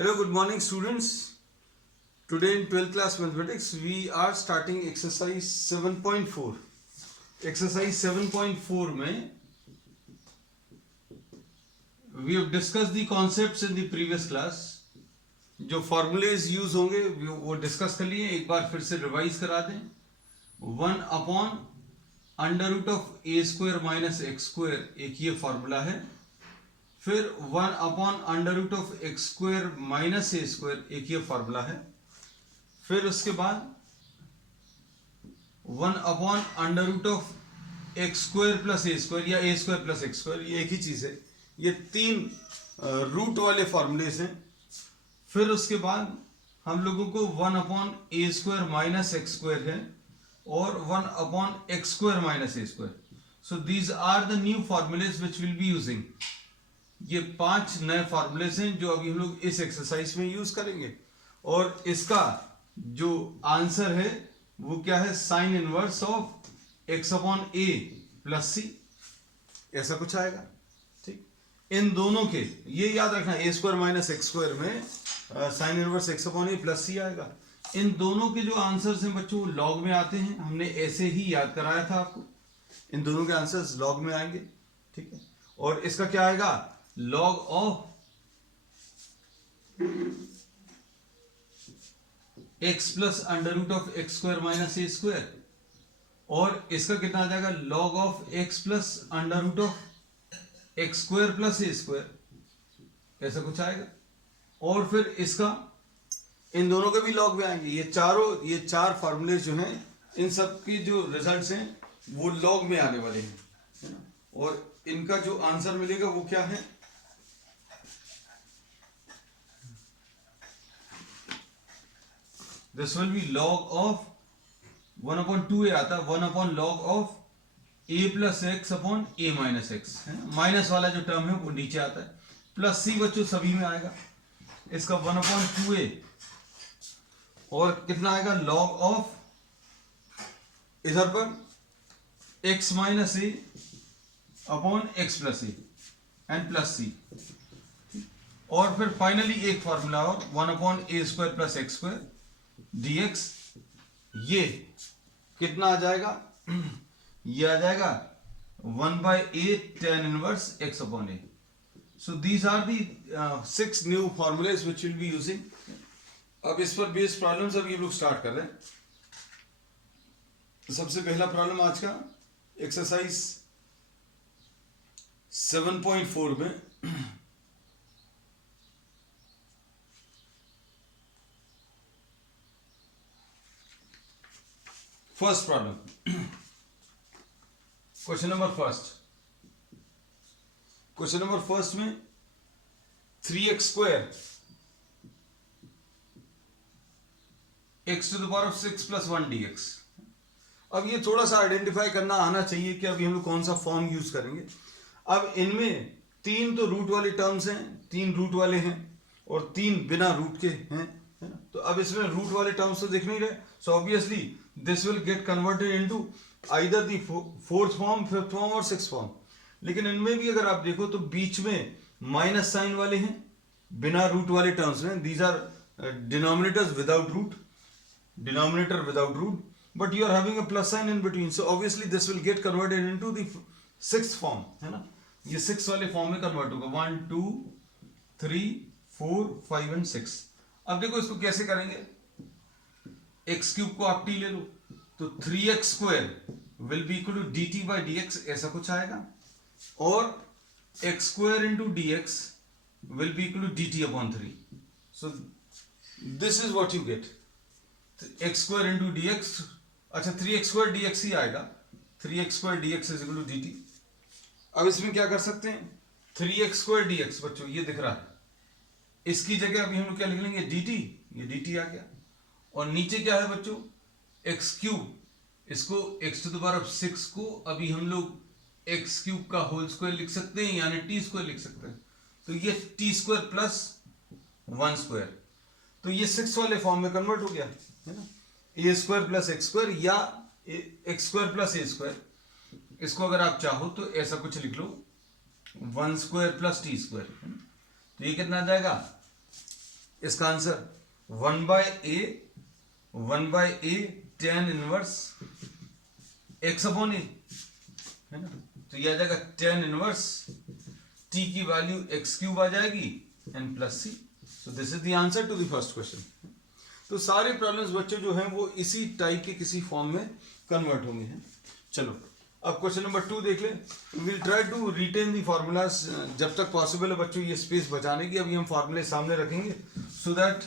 Hello, good morning students. Today in 12th class mathematics we are starting exercise 7.4. Exercise 7.4 में we have discussed the concepts in the previous class. जो formulas use होंगे वो discuss कर लिए, एक बार फिर से रिवाइज करा दें. 1 upon under root of a square minus x square एक ये फॉर्मूला है. फिर 1 upon under root of x square minus a square एक ये फॉर्मूला है. फिर उसके बाद 1 upon under root of x square plus a square या a square plus x square, ये एक ही चीज है. ये तीन रूट वाले फॉर्मूलेस हैं. फिर उसके बाद हम लोगों को 1 अपॉन ए स्क्वायर माइनस एक्स स्क्वायर है और 1 upon x square minus a square. So these are the new formulas which will be using. ये 5 नए फॉर्मूलेस हैं जो अभी हम लोग इस एक्सरसाइज में यूज करेंगे. और इसका जो आंसर है वो क्या है, sine inverse of X upon A plus C, ऐसा कुछ आएगा. ठीक, इन दोनों के ये याद रखना, ए स्क्वायर माइनस एक्स स्क्वायर में sine inverse x upon A plus सी आएगा. इन दोनों के जो आंसर्स हैं बच्चों लॉग में आते हैं. हमने ऐसे ही याद कराया था आपको. इन दोनों के आंसर्स लॉग में आएंगे. ठीक है, और इसका क्या आएगा, log of x plus under root of x square minus a square, और इसका कितना आ जाएगा, log of x plus under root of x square plus a square, ऐसा कुछ आएगा. और फिर इसका इन दोनों के भी लॉग में आएंगे. ये चार फॉर्मूले जो हैं इन सब की जो रिजल्ट्स हैं वो लॉग में आने वाले हैं, है ना. और इनका जो आंसर मिलेगा वो क्या है, this will B log of 1 upon 2a आता है, 1 upon log of a plus x upon a minus X, है ना. माइनस वाला जो टर्म है वो नीचे आता है. प्लस सी बच्चों सभी में आएगा. इसका 1 अपॉन 2a और कितना आएगा, लॉग ऑफ इधर पर x minus A upon X plus A and plus C. और फिर फाइनली एक फॉर्मूला और 1 अपॉन ए square plus x square dx. ये कितना आ जाएगा, ये आ जाएगा 1/a tan inverse x upon a. So these are the 6 new formulas which we'll be using. अब इस पर बेस्ड प्रॉब्लम्स अभी हम लोग स्टार्ट कर रहे हैं. तो सबसे पहला प्रॉब्लम आज का एक्सरसाइज 7.4 में first problem, question number first में 3x square x to the power of 6 plus 1 dx. अब ये थोड़ा सा आइडेंटिफाई करना आना चाहिए कि अभी हम लोग कौन सा फॉर्म यूज करेंगे. अब इनमें 3 तो रूट वाले टर्म्स हैं, 3 रूट वाले हैं और 3 बिना रूट के हैं, है ना. तो अब इसमें रूट वाले टर्म्स तो दिख नहीं रहे. So obviously this will get converted into either the fourth form, fifth form और सिक्स्थ फॉर्म. लेकिन इनमें भी अगर आप देखो तो बीच में माइनस साइन वाले हैं, बिना रूट वाले टर्म्स में. These are denominators without root, denominator without root, but you are having a plus sign in between, so obviously this will get converted into the sixth form, है ना. ये 6 वाले form में कन्वर्ट होगा. 1 2 3 4 5 and 6. अब देखो इसको कैसे करेंगे. एक्स क्यूब को आप टी ले लो तो 3x square will be equal to dt by dx, ऐसा कुछ आएगा. और x square into dx will be equal to dt upon 3. So this is what you get, x square into dx. अच्छा 3x स्क्वायर dx ही आएगा, 3x square dx is equal to dt. अब इसमें क्या कर सकते हैं, 3x स्क्वायर dx बच्चों ये दिख रहा है, इसकी जगह अभी हम लोग क्या लिख लेंगे, dt. ये dt आ गया. और नीचे क्या है बच्चों, x क्यूब. इसको x to the power of 6 को अभी हम लोग x क्यूब का होल स्क्वायर लिख सकते हैं, यानी t स्क्वायर लिख सकते हैं. तो ये t स्क्वायर प्लस 1 स्क्वायर, तो ये 6 वाले फॉर्म में कन्वर्ट हो गया, है ना. A square plus x square या x square plus a square. इसको अगर आप चाहो तो ऐसा कुछ लिख लो, 1 स्क्वायर प्लस टी स्क्वायर. तो ये कितना आ जाएगा, इसका answer 1/a tan inverse x upon a है ना, तो ये आ जाएगा tan इनवर्स t की वैल्यू x क्यूब आ जाएगी n plus c. So this is the answer to the first question. तो सारे प्रॉब्लम्स बच्चों जो हैं वो इसी टाइप के किसी फॉर्म में कन्वर्ट होंगे हैं। चलो अब क्वेश्चन नंबर 2 देख लें। Will try to retain the formulas जब तक पॉसिबल है बच्चों, ये स्पेस बचाने की। अभी हम फार्मूले सामने रखेंगे so that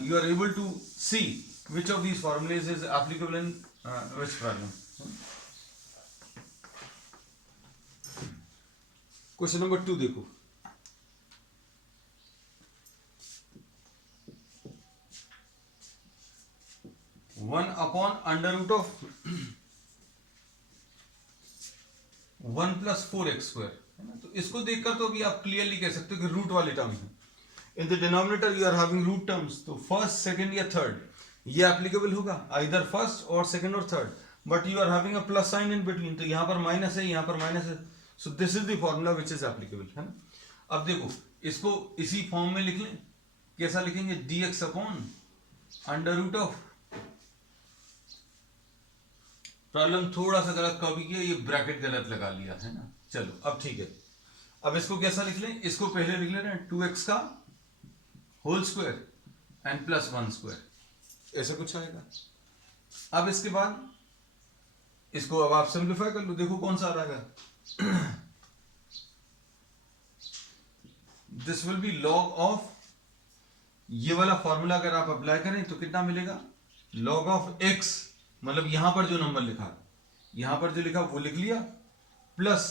you are able to see which of these formulas is applicable in which problem. Question number 2 देखो। One upon under root of 1 plus 4x square है ना, तो इसको देखकर तो अभी आप क्लियरली कह सकते हो कि रूट वाले टर्म है। In the denominator you are having root terms, तो फर्स्ट सेकंड या थर्ड ये एप्लीकेबल होगा, आइदर फर्स्ट और सेकंड और third, but you are having a plus sign in between, तो यहां पर माइनस है यहां पर माइनस है। So this is the formula which is applicable है ना। अब देखो इसको इसी फॉर्म में लिख लें। कैसा लिखेंगे? dx upon under root of, problem थोड़ा सा गलत कॉपी किया, ये ब्रैकेट गलत लगा लिया है ना। चलो अब ठीक है। अब इसको कैसा लिख लें? इसको पहले लिख ले रहे हैं 2x का whole square and plus 1 square, ऐसा कुछ आएगा। अब इसके बाद इसको अब आप सिंप्लीफाई कर लो, देखो कौन सा आ रहा है। This will B log of, ये वाला फॉर्मूला अगर आप अप्लाई करें तो कितना मिलेगा? लॉग ऑफ x, मतलब यहां पर जो नंबर लिखा, यहां पर जो लिखा वो लिख लिया, plus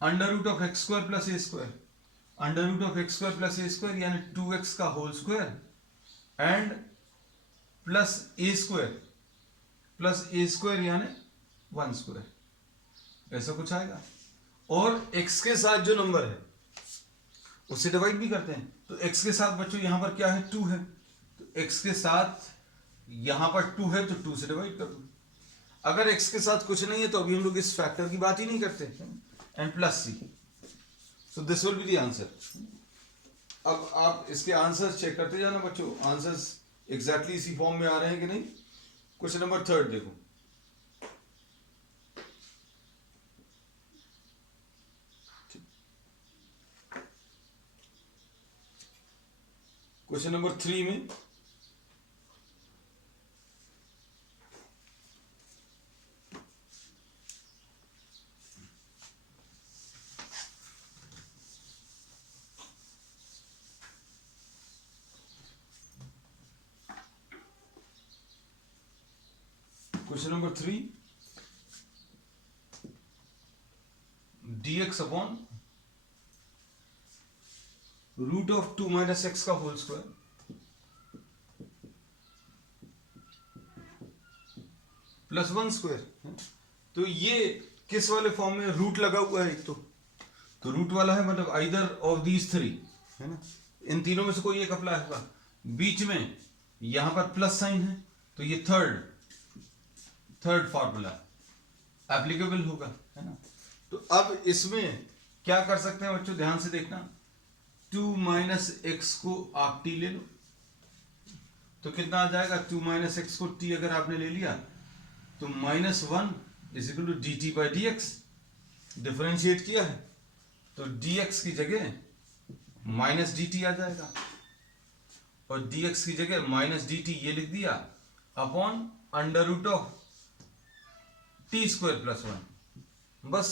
under root of x square plus a square, under root of x square plus a square यानी 2x का whole square and plus a square यानी 1 स्क्वायर, ऐसा कुछ आएगा। और x के साथ जो नंबर है उससे डिवाइड भी करते हैं, तो x के साथ बच्चों यहां पर क्या है? 2 है, तो x के साथ यहां पर 2 है तो 2 से डिवाइड कर दो। अगर x के साथ कुछ नहीं है तो अभी हम लोग इस फैक्टर की बात ही नहीं करते, and plus c. So this will be the answer. अब आप इसके आंसर्स चेक करते जाना बच्चों, आंसर्स एग्जैक्टली इसी फॉर्म में आ रहे हैं कि नहीं। क्वेश्चन नंबर 3 देखो। क्वेश्चन नंबर 3 में question number 3 dx upon root of 2 minus x का होल स्क्वायर प्लस 1 स्क्वायर। तो ये किस वाले फॉर्म में? रूट लगा हुआ है एक तो रूट वाला है, मतलब आइदर ऑफ दीज 3 है ना, इन तीनों में से कोई एक अप्लाई होगा। बीच में यहां पर प्लस साइन है तो ये थर्ड फॉर्मूला एप्लीकेबल होगा है ना। तो अब इसमें क्या कर सकते हैं बच्चों, ध्यान से देखना। 2 माइनस एक्स को आप टी ले लो तो कितना आ जाएगा? 2 माइनस एक्स को टी अगर आपने ले लिया तो -1 is equal to d t by d x. Differentiate किया है तो dx की जगह माइनस डी टी आ जाएगा, और dx की जगह माइनस डी टी ये लिख दिया upon under root of T square plus 1। बस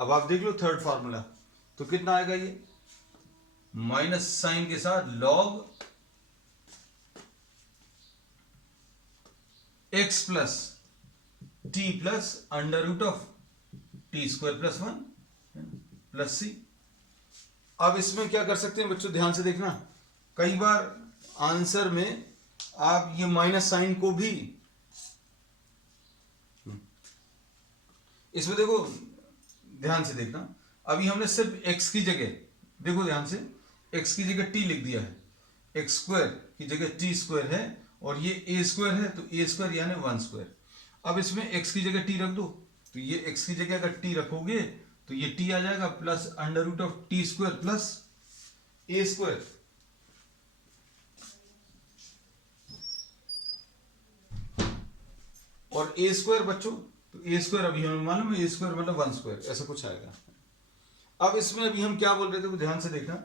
अब आप देख लो थर्ड फॉर्मूला, तो कितना आएगा? ये माइनस साइन के साथ log x plus T plus under root of T square plus 1 plus सी। अब इसमें क्या कर सकते हैं बच्चों, ध्यान से देखना। कई बार आंसर में आप ये माइनस साइन को भी, इसमें देखो ध्यान से देखना, अभी हमने सिर्फ x की जगह, देखो ध्यान से, x की जगह t लिख दिया है, x स्क्वायर की जगह t स्क्वायर है, और ये a स्क्वायर है तो a स्क्वायर यानी 1 स्क्वायर। अब इसमें x की जगह t रख दो, तो ये x की जगह अगर t रखोगे तो ये t आ जाएगा plus under root of T square plus a square और ए स्क्वायर बच्चों, तो ए स्क्वायर अभी हमें मालूम है, ए स्क्वायर मतलब 1 स्क्वायर, ऐसा कुछ आएगा। अब इसमें अभी हम क्या बोल रहे थे वो ध्यान से देखना,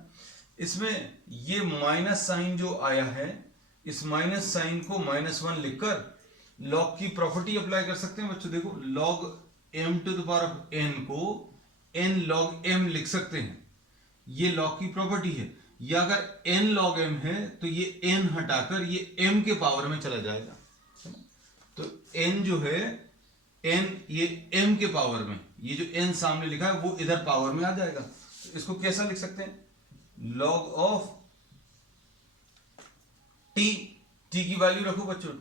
इसमें ये माइनस साइन जो आया है, इस माइनस साइन को -1 लिखकर लॉग की प्रॉपर्टी अप्लाई कर सकते हैं बच्चों। देखो log m to the power of n को n log m लिख सकते हैं, ये लॉग की प्रॉपर्टी है। या अगर n log m है तो ये n हटाकर ये m के पावर में चला जाएगा, तो n जो है n ये m के पावर में, ये जो n सामने लिखा है वो इधर पावर में आ जाएगा। तो इसको कैसा लिख सकते हैं, log ऑफ t, t की वैल्यू रखो बच्चों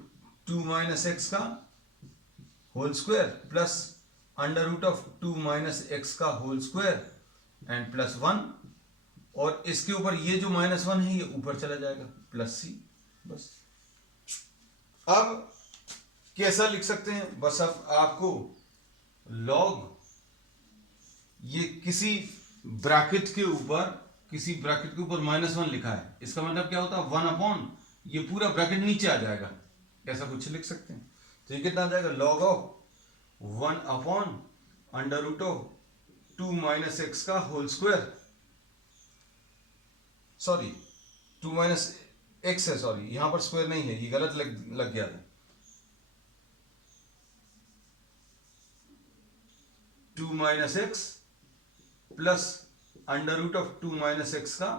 2 माइनस एक्स का whole square plus under root of 2 minus x का होल स्क्वायर एंड प्लस 1, और इसके ऊपर ये जो -1 है ये ऊपर चला जाएगा प्लस c। बस अब कैसा लिख सकते हैं, बस अब आपको log ये किसी ब्रैकेट के ऊपर -1 लिखा है, इसका मतलब क्या होता है 1 अपॉन ये पूरा ब्रैकेट नीचे आ जाएगा, ऐसा कुछ लिख सकते हैं। तो ये कितना आ जाएगा, log of 1 upon under root of 2 minus x का whole square, sorry 2 minus X है, सॉरी यहां पर स्क्वायर नहीं है, ये गलत लग गया था, 2 minus x plus under root of 2 minus x का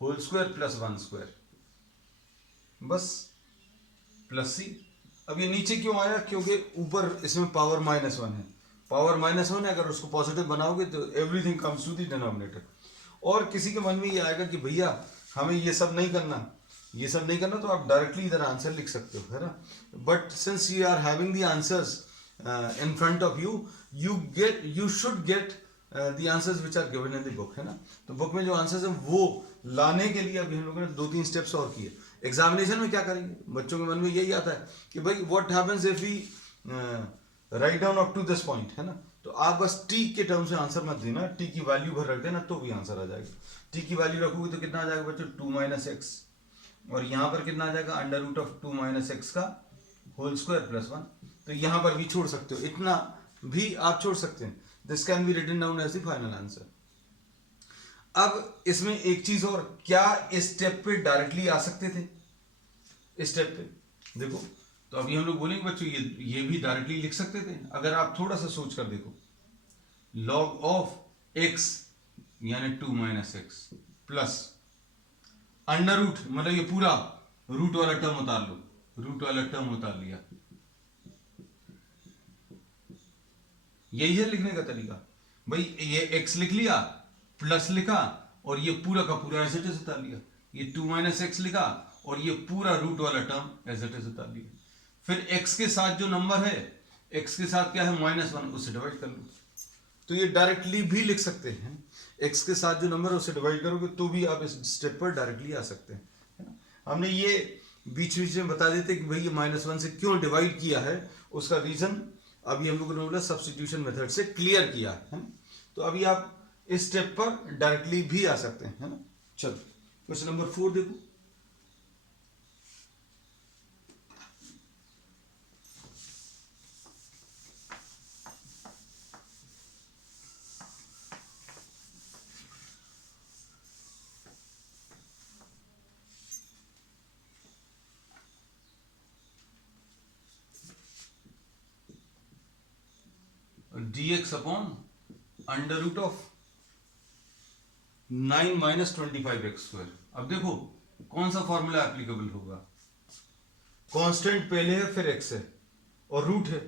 होल स्क्वायर प्लस 1 स्क्वायर, बस प्लस सी। अब ये नीचे क्यों आया, क्योंकि ऊपर इसमें पावर -1 है, पावर -1 है, अगर उसको पॉजिटिव बनाओगे तो everything comes to the denominator. और किसी के मन में ये आएगा कि भैया हमें ये सब नहीं करना, तो आप डायरेक्टली इधर आंसर लिख सकते हो, है ना। But since you are having the answers in front of you, you should get the answers which are given in the book, है ना। तो बुक में जो आंसर्स हैं वो लाने के लिए अभी हम लोगों ने 2-3 स्टेप्स और किए। एग्जामिनेशन में क्या करेंगे, बच्चों के मन में यही आता है कि भाई what happens if we write down up to this point, है ना। तो आप बस t के टर्म से आंसर मत देना, t की वैल्यू भर रख देना तो भी आंसर आ जाएगा। t की वैल्यू रखोगे तो कितना आ जाएगा बच्चों 2 माइनस एक्स, और यहां पर कितना आ जाएगा under root of 2 minus x का होल स्क्वायर प्लस 1। तो यहां पर भी छोड़ सकते हो, इतना भी आप छोड़ सकते हैं। This can be written down as the final answer. अब इसमें एक चीज और, क्या इस स्टेप पे डायरेक्टली आ सकते थे, इस स्टेप पे देखो, तो अभी हम लोग बोलेंगे बच्चों ये भी डायरेक्टली लिख सकते थे। अगर आप थोड़ा सा सोच कर देखो, log ऑफ x यानी 2 minus x plus under root, मतलब ये पूरा रूट वाला टर्म उतार लो, रूट वाला टर्म उतार लिया, यही है लिखने का तरीका। भाई ये x लिख लिया, प्लस लिखा, और ये पूरा का पूरा एज इट इज उतार लिया, ये 2 माइनस एक्स लिखा और ये पूरा रूट वाला टर्म एज इट इज उतार लिया। फिर x के साथ जो नंबर है, x के साथ क्या है -1, उससे डिवाइड कर लो। तो ये डायरेक्टली भी लिख सकते हैं, x के साथ जो नंबर है उससे डिवाइड करोगे तो भी आप इस स्टेप पर डायरेक्टली आ सकते हैं, है ना। हमने ये बीच बीच में बता देते कि भाई ये -1 से क्यों डिवाइड किया है, उसका रीजन अभी हम लोगों ने बोला सब्स्टिट्यूशन मेथड से क्लियर किया है ना। तो अभी आप इस स्टेप पर डायरेक्टली भी आ सकते हैं, है ना। चलो क्वेश्चन नंबर 4 देखो। dx upon under root of 9 minus 25x square. अब देखो कौन सा फॉर्मूला एप्लीकेबल होगा, कांस्टेंट पहले है फिर x है और रूट है,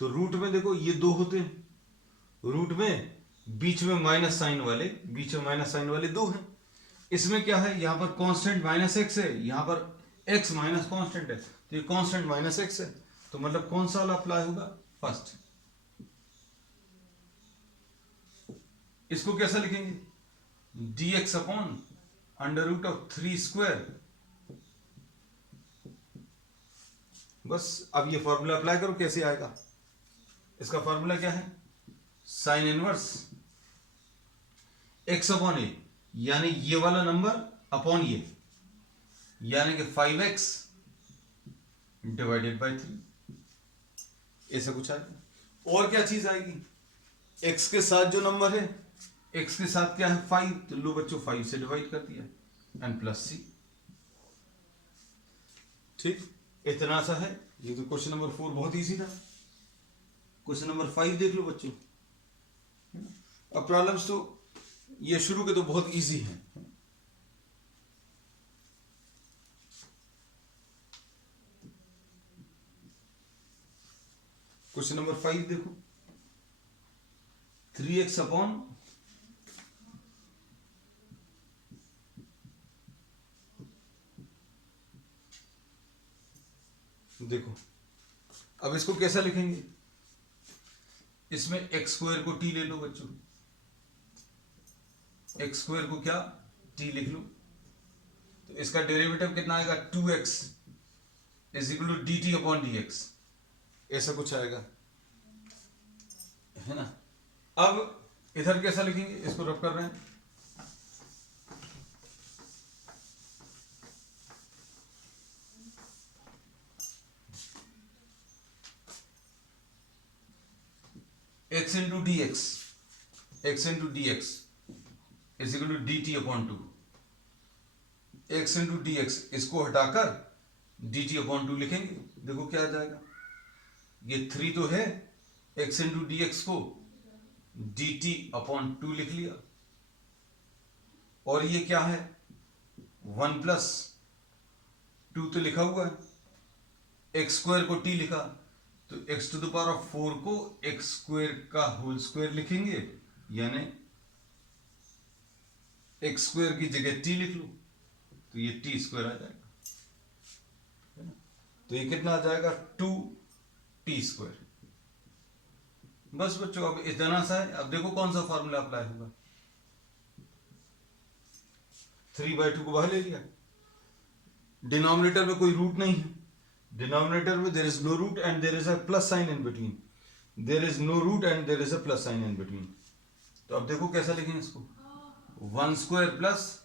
तो रूट में देखो ये 2 होते हैं, रूट में बीच में माइनस साइन वाले 2 हैं। इसमें क्या है, यहां पर कांस्टेंट -x है, यहां पर x माइनस कांस्टेंट है, तो ये कांस्टेंट -x है, तो मतलब कौन सा वाला अप्लाई होगा, फर्स्ट। इसको कैसा लिखेंगे, dx upon under root of 3 square. बस अब ये फॉर्मूला अप्लाई करो, कैसे आएगा, इसका फॉर्मूला क्या है, साइन इनवर्स x अपॉन ए, यानी ये वाला नंबर अपॉन ये, यानी कि 5x डिवाइडेड बाय 3। ऐसा कुछ आएगा। और क्या चीज आएगी, x के साथ जो नंबर है, x के साथ क्या है 5, तो लो बच्चों 5 से डिवाइड कर दिया एंड प्लस c। ठीक, इतना सा है। ये तो क्वेश्चन नंबर 4 बहुत इजी था। क्वेश्चन नंबर 5 देख लो बच्चों। अब प्रॉब्लम्स तो ये शुरू के तो बहुत इजी हैं। क्वेश्चन नंबर 5 देखो, 3x अपॉन देखो, अब इसको कैसा लिखेंगे, इसमें एक्स स्क्वायर को टी ले लो बच्चों, एक्स स्क्वायर को क्या टी लिख लो, तो इसका डेरिवेटिव कितना आएगा 2x is equal to d t upon d x, ऐसा कुछ आएगा, है ना। अब इधर कैसा लिखेंगे, इसको रब कर रहे हैं, x into d x, x into d x is equal to d t upon 2, x into d x, इसको हटाकर डी टी अपॉन 2 लिखेंगे। देखो क्या आ जाएगा, ये 3 तो है, एक्स इंटू डी एक्स को डी टी अपॉन 2 लिख लिया, और ये क्या है 1 प्लस 2 तो लिखा हुआ है, एक्स स्क्वायर को टी लिखा, तो x to the power of 4 को एक्स स्क्वायर का होल स्क्वायर लिखेंगे, यानी एक्स स्क्वायर की जगह टी लिख लो, तो ये टी स्क्वायर आ जाएगा, है ना। तो ये कितना आ जाएगा 2 टी स्क्वायर। बस बच्चों अब इतना सा है। अब देखो कौन सा फॉर्मूला अप्लाई होगा, 3/2 को बाहर ले लिया, डिनोमिनेटर में कोई रूट नहीं है, डिनोमिनेटर में there is no root and there is a plus sign in between, there is no root and there is a plus sign in between. तो अब देखो कैसा लिखेंगे इसको, 1 स्क्वायर प्लस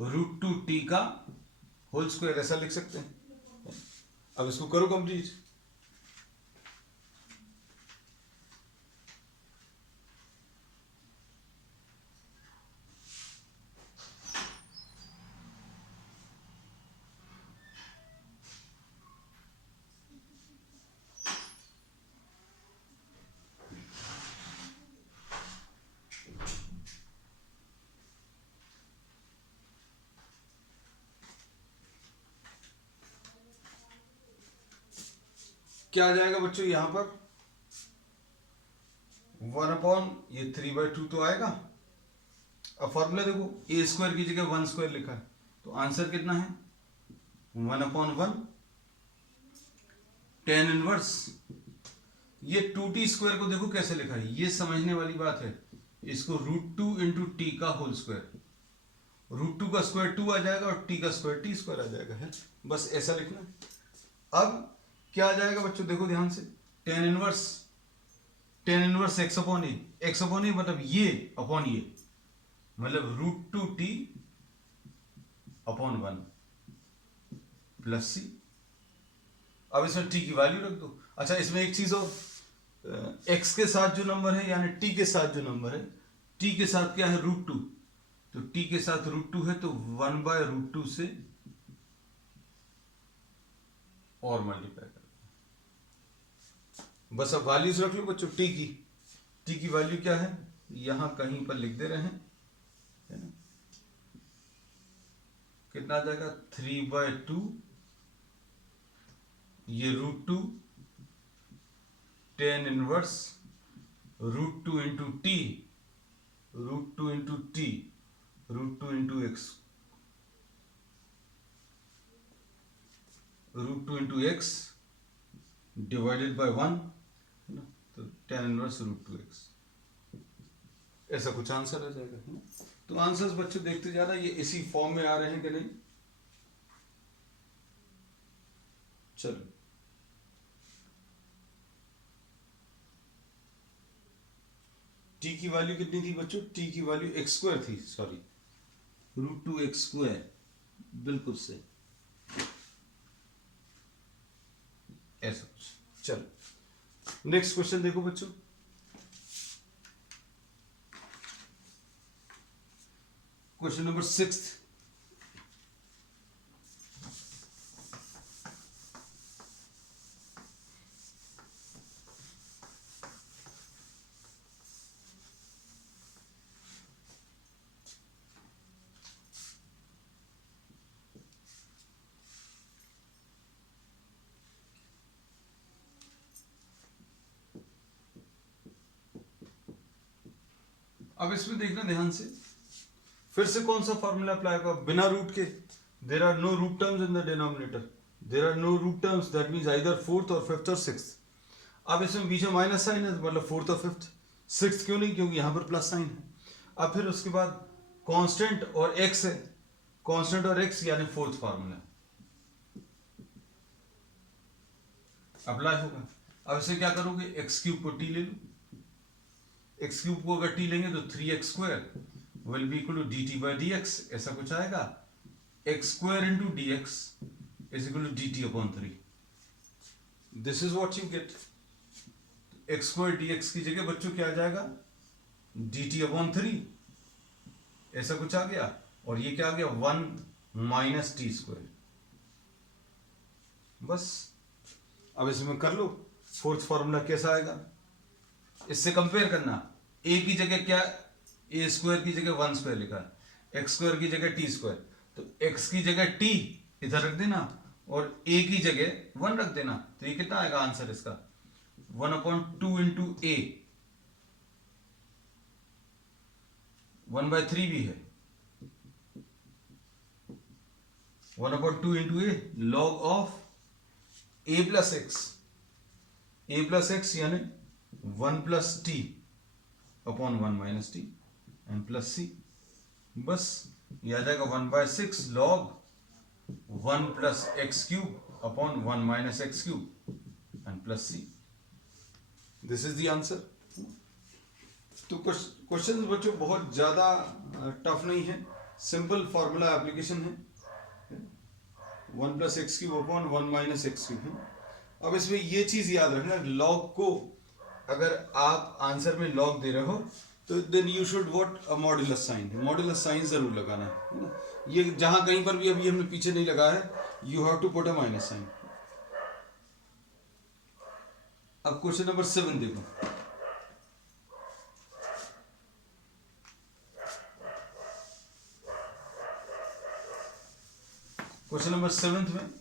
√2 टी का होल स्क्वायर, ऐसा लिख सकते हैं। अब इसको करो कंप्लीट, क्या आ जाएगा बच्चों यहां पर 1 अपॉन ये 3/2 तो आएगा। अब फॉर्मूला देखो, ए स्क्वायर की जगह 1 स्क्वायर लिखा है, तो आंसर कितना है 1/1 tan इनवर्स, ये 2t स्क्वायर को देखो कैसे लिखा है, ये समझने वाली बात है, इसको √2 इंटू टी का होल स्क्वायर, √2 का स्क्वायर 2 आ जाएगा और टी का स्क्वायर टी स्क्वायर आ जाएगा, है बस ऐसा लिखना। अब क्या आ जाएगा बच्चों देखो ध्यान से, tan इनवर्स एक्स अपॉन ए मतलब ये अपॉन ये, मतलब √2t अपॉन 1 प्लस सी। अब इसमें टी की वैल्यू रख दो। अच्छा इसमें एक चीज और, एक्स के साथ जो नंबर है यानी टी के साथ जो नंबर है, टी के साथ क्या है √2, तो टी के साथ √2 है तो 1/√2 से और मल्टीप्लाई कर, बस अब वैल्यूज रख लो बच्चों टी की वैल्यू क्या है यहां कहीं पर लिख दे रहे हैं, है ना। कितना आ जाएगा 3/2, ये √2 tan inverse √2 into T, √2 into T, √2 into x, √2 into x divided by 1, है ना, तो tan इनवर्स √2x, ऐसा कुछ आंसर आ जाएगा, है ना। तो आंसर्स बच्चों देखते जा रहा है ये इसी फॉर्म में आ रहे हैं कि नहीं। चलो टी की वैल्यू कितनी थी बच्चों, टी की वैल्यू एक्स स्क्वायर थी, सॉरी √2x स्क्वायर, बिल्कुल से ऐसा कुछ। चलो नेक्स्ट क्वेश्चन देखो बच्चों, क्वेश्चन नंबर 6। अब इसमें देखना ध्यान से, फिर से कौन सा फॉर्मूला अप्लाई होगा बिना रूट के। There are no root terms in the denominator, there are no root terms, that means either fourth और फिफ्थ और सिक्स्थ। अब इसमें बीच में माइनस साइन है, मतलब फोर्थ और फिफ्थ, सिक्स्थ क्यों नहीं, क्योंकि यहां पर प्लस साइन है। अब फिर उसके बाद कांस्टेंट और एक्स है, कांस्टेंट और एक्स यानी फोर्थ फार्मूला अप्लाई होगा। अब इसे क्या करोगे, एक्स क्यूब को टी ले लो, एक्स क्यूब को अगर टी लेंगे तो 3x square will be equal to d t by d x, ऐसा कुछ आएगा। X square into d x is equal to d t upon 3, this is what you get. X square d x की जगह बच्चों क्या आ जाएगा, D t upon 3, ऐसा कुछ आ गया। और ये क्या आ गया, 1 माइनस टी स्क्वायर। बस अब इसमें कर लो, फोर्थ फॉर्मूला कैसा आएगा, इससे कंपेयर करना। ए की जगह क्या, ए स्क्वायर की जगह 1 स्क्वायर लिखा है, एक्स स्क्वायर की जगह टी स्क्वायर, तो एक्स की जगह टी इधर रख देना और ए की जगह 1 रख देना। तो ये कितना आएगा आंसर इसका, 1/2 इंटू ए, 1/3 भी है, 1/2 into A log of A plus X, A plus X यानी 1 plus T upon 1 minus T and plus C. बस ये आ जाएगा 1/6 log 1 plus X cube upon 1 minus X cube and plus C. This is the answer. तो question बच्चों बहुत ज्यादा tough नहीं है, सिंपल फॉर्मूला एप्लीकेशन है, 1 plus X cube upon 1 minus X cube है। अब इसमें ये चीज याद रखना, लॉग को अगर आप आंसर में लॉग दे रहे हो तो then you should what, a modulus sign, modulus sign जरूर लगाना है ना। ये जहां कहीं पर भी अभी हमने पीछे नहीं लगाया है, you have to put a minus sign. अब क्वेश्चन नंबर 7 देखो, क्वेश्चन नंबर 7 में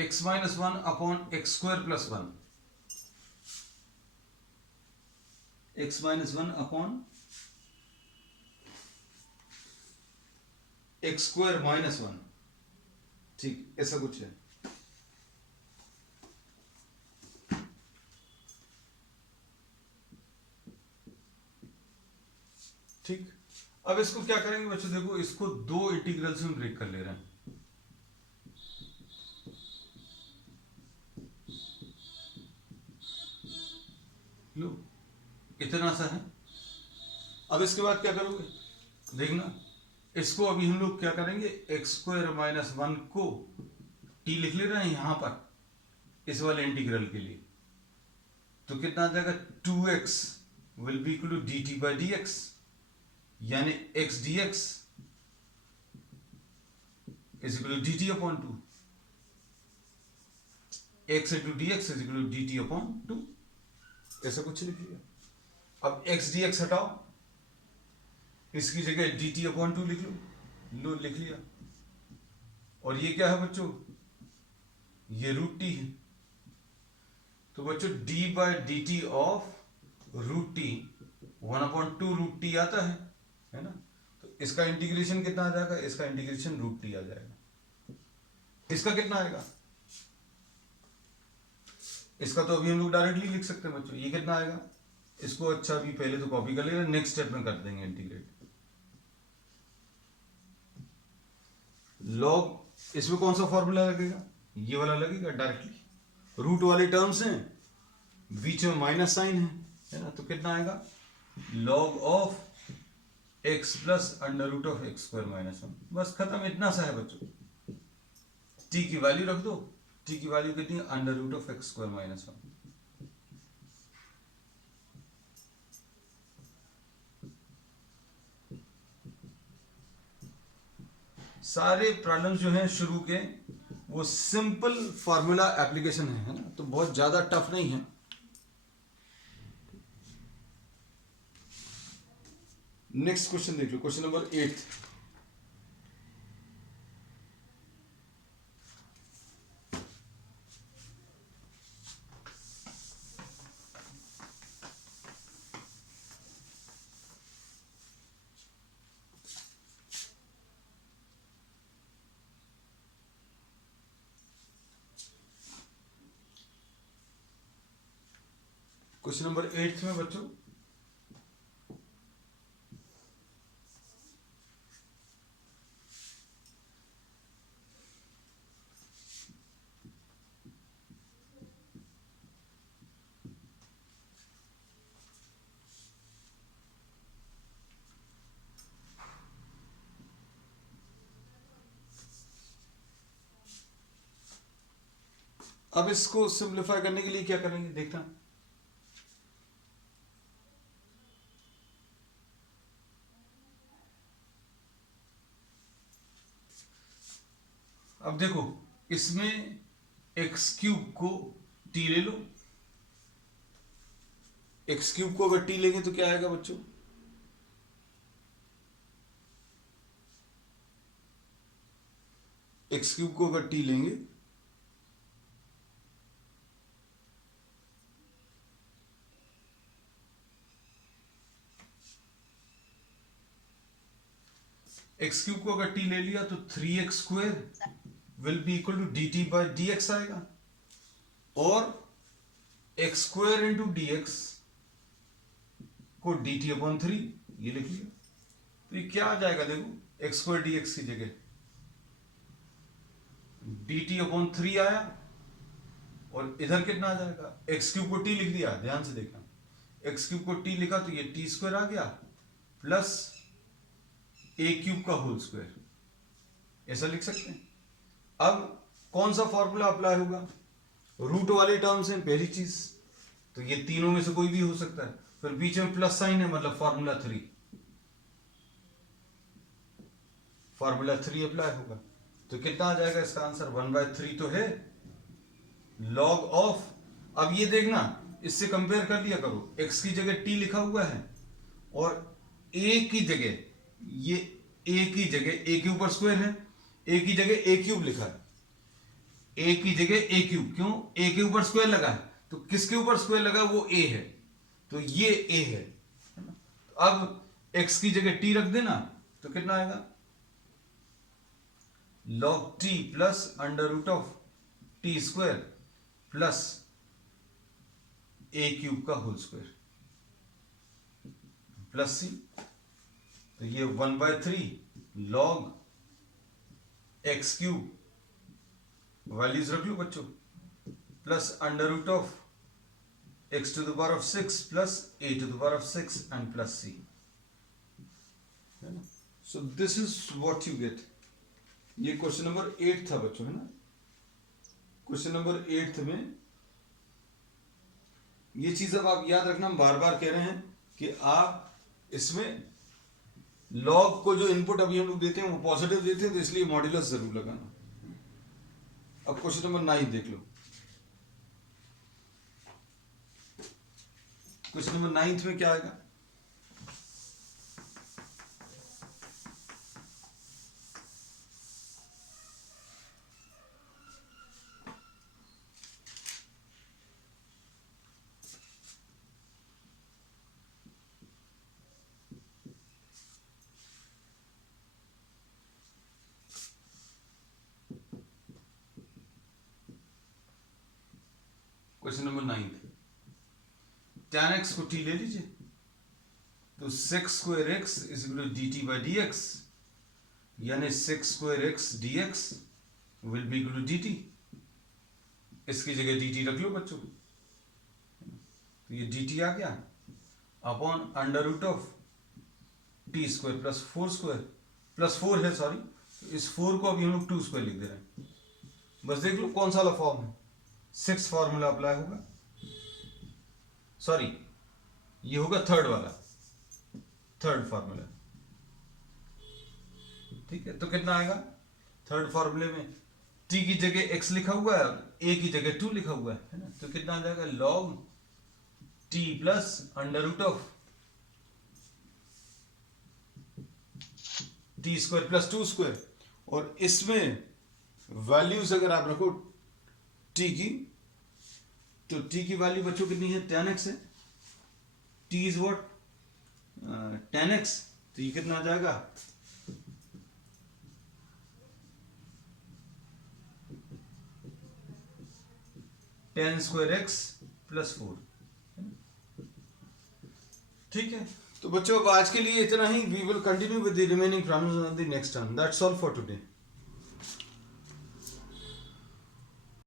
x minus 1 upon x square plus 1, x minus 1 upon x square minus 1, ठीक ऐसा कुछ है। ठीक, अब इसको क्या करेंगे बच्चों, देखो इसको दो इंटीग्रल्स में ब्रेक कर ले रहे हैं। लो इतना सा है। अब इसके बाद क्या करोगे, देखना इसको अभी हम लोग क्या करेंगे, एक्स स्क्वायर माइनस 1 को टी लिख ले रहे हैं यहां पर इस वाले इंटीग्रल के लिए, तो कितना आ जाएगा, 2x will be equal to d t by d x, यानी x dx is equal to d t upon 2, x into d x is equal to d t upon 2, ऐसा कुछ लिख लिया। अब x dx हटाओ, इसकी जगह डी टी अपॉन 2 लिख लो लिख लिया। और ये क्या है बच्चों, ये रूट टी है, तो बच्चों d by d t of root t 1/2 root t आता है ना। तो इसका इंटीग्रेशन कितना आ जाएगा, इसका इंटीग्रेशन रूट टी आ जाएगा। इसका कितना आएगा, इसका तो अभी हम लोग डायरेक्टली लिख सकते हैं बच्चों, ये कितना आएगा, इसको अच्छा अभी पहले तो कॉपी कर लेना, नेक्स्ट स्टेप में कर देंगे इंटीग्रेट। लॉग इसमें कौन सा फॉर्मूला लगेगा, ये वाला लगेगा डायरेक्टली, रूट वाले टर्म्स हैं बीच में माइनस साइन है ना, तो कितना आएगा log of x plus under root of x square minus 1। बस खत्म, इतना सा है बच्चों। t की वैल्यू रख दो, t की वैल्यू कितनी है, under root of x square minus 1। सारे प्रॉब्लम्स जो हैं शुरू के वो सिंपल फार्मूला एप्लीकेशन है ना, तो बहुत ज्यादा टफ नहीं है। नेक्स्ट क्वेश्चन देख लो, क्वेश्चन नंबर 8। क्वेश्चन नंबर 8 में बच्चों अब इसको सिंप्लीफाई करने के लिए क्या करेंगे देखना। अब देखो इसमें एक्स क्यूब को टी ले लो, एक्स क्यूब को अगर टी लेंगे तो क्या आएगा बच्चों, एक्स क्यूब को अगर टी लेंगे एक्स क्यूब को अगर टी ले लिया तो 3x square will be equal to d t by d x आएगा, और x square into d x को डी टी अपॉन 3 ये लिख लिया। तो ये क्या आ जाएगा देखो, एक्स स्क्वायर डी एक्स की जगह डी टी अपॉन 3 आया, और इधर कितना आ जाएगा, एक्स क्यूब को टी लिख दिया, ध्यान से देखना, एक्स क्यूब को टी लिखा तो ये टी स्क्वायर आ गया प्लस ए क्यूब का होल स्क्वायर, ऐसा लिख सकते हैं। अब कौन सा फॉर्मूला अप्लाई होगा, रूट वाले टर्म्स हैं पहली चीज, तो ये तीनों में से कोई भी हो सकता है, फिर बीच में प्लस साइन है मतलब फॉर्मूला 3, फॉर्मूला 3 अप्लाई होगा, तो कितना आ जाएगा इसका आंसर 1/3 तो है लॉग ऑफ। अब ये देखना, इससे कंपेयर कर लिया करो, x की जगह t लिखा हुआ है और a की जगह, ये a की जगह a के ऊपर स्क्वायर है, a की जगह a क्यूब लिखा है, a की जगह a क्यूब, क्यों, a के ऊपर स्क्वायर लगा है, तो किसके ऊपर स्क्वायर लगा, वो a है, तो ये a है ना? अब x की जगह t रख देना तो कितना आएगा, log t plus under root of T square plus a cube का होल स्क्वायर प्लस सी, तो ये 1/3 लॉग एक्स क्यूब, वैल्यूज रख लो बच्चों, plus under root of X to the power of 6 plus A to the power of 6 and plus C, है ना। So this is what you get. ये question number 8 था बच्चों, है ना। क्वेश्चन नंबर 8 में ये चीज अब आप याद रखना, हम बार बार कह रहे हैं कि आप इसमें लॉग को जो इनपुट अभी हम लोग देते हैं वो पॉजिटिव देते हैं, तो इसलिए मॉड्यूलस जरूर लगाना। अब क्वेश्चन नंबर 9 देख लो, क्वेश्चन नंबर 9 में क्या आएगा, क्वेश्चन नंबर 9 tan x को t ले लीजिए, तो sec square x is equal to dt by d x, यानी sec square x dx will be equal to dt, इसकी जगह dt रख लो बच्चों, तो ये डी टी आ गया upon under root of T square plus 4 square plus 4 है सॉरी, तो इस 4 को अभी हम लोग 2 स्क्वायर लिख दे रहे हैं। बस देख लो कौन सा वाला फॉर्म है, 6 फॉर्मूला अप्लाई होगा, सॉरी ये होगा थर्ड वाला, थर्ड फॉर्मूला, ठीक है। तो कितना आएगा, थर्ड फॉर्मूले में t की जगह x लिखा हुआ है, a की जगह 2 लिखा हुआ है ना, तो कितना आ जाएगा log t plus under root of T square plus 2 square, और इसमें वैल्यूज अगर आप रखो t की, तो t की वैल्यू बच्चों कितनी है, tan x है, t is what tan x, तो ये कितना आ जाएगा, tan स्क्वायर x प्लस 4, ठीक है। तो बच्चों अब आज के लिए इतना ही, we will continue with the remaining problems on the next term, that's all for today.